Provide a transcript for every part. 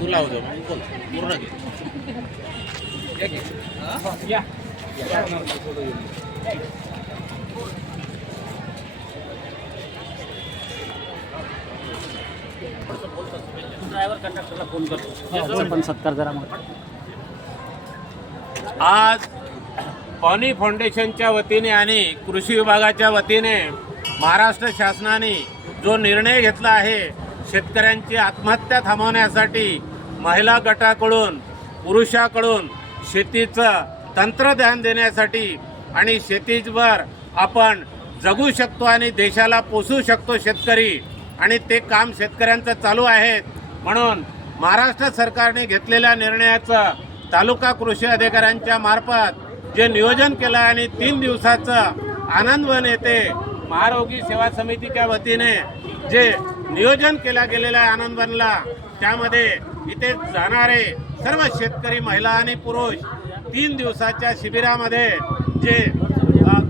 तू लाव जा मग बोल पूर्ण घे. ड्रायव्हर कंडक्टरला फोन करतो पण सत्कार जरा मग. आज पाणी फाउंडेशनच्या वतीने आणि कृषी विभागाच्या वतीने महाराष्ट्र शासनाने जो निर्णय घेतला आहे, शेतकऱ्यांची आत्महत्या थांबवण्यासाठी महिला गटाकडून पुरुषाकडून शेतीचं तंत्रज्ञान देण्यासाठी आणि शेतीवर आपण जगू शकतो आणि देशाला पोसू शकतो शेतकरी, आणि ते काम शेतकऱ्यांचं चालू आहे. म्हणून महाराष्ट्र सरकारने घेतलेल्या निर्णयाचं तालुका कृषी अधिकाऱ्यांच्या मार्फत जे नियोजन केलं आणि 3 दिवसाचं आनंदवन येथे महारोगी सेवा समितीच्या वतीने जे नियोजन केला गेलेला आहे आनंदवनला, त्यामध्ये इथे जाणारे सर्व शेतकरी महिला आणि पुरुष 3 दिवसाच्या शिबिरामध्ये जे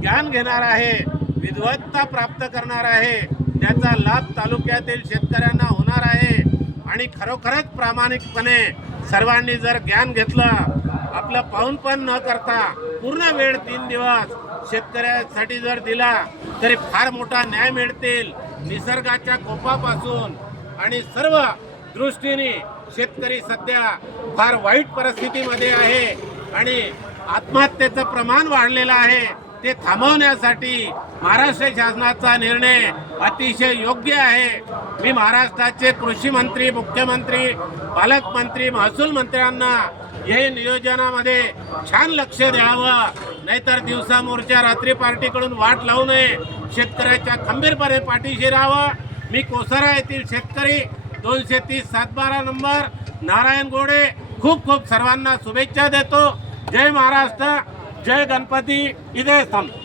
ज्ञान घेणार आहे, विद्वत्ता प्राप्त करणार आहे, त्याचा लाभ तालुक्यातील शेतकऱ्यांना होणार आहे. आणि खरोखरच प्रामाणिकपणे सर्वांनी जर ज्ञान घेतलं, आपलं पाऊण पण न करता पूर्ण वेळ 3 दिवस शेतकऱ्यासाठी जर दिला तरी फार मोठा न्याय मिळतील. निसर्गाच्या कोपापासून आणि सर्व दृष्टीने शेतकरी सध्या फार वाईट परिस्थितीमध्ये आहे आणि आत्महत्येचं प्रमाण वाढलेलं आहे. ते थांबवण्यासाठी महाराष्ट्र शासनाचा निर्णय अतिशय योग्य आहे. मी महाराष्ट्राचे कृषी मंत्री, मुख्यमंत्री, पालकमंत्री, महसूल मंत्र्यांना हे नियोजनामध्ये छान लक्ष द्यावं, नाहीतर दिवसा मोर्चा रात्री पार्टीकडून वाट लावू नये. शेतकऱ्याच्या खंबीरपणे पाठीशी राहावं. मी कोसारा येथील शेतकरी 230 712 नंबर नारायण गोडे खूप खूप सर्वांना शुभेच्छा देतो. जय महाराष्ट्र, जय गणपती. इथे थांबतो.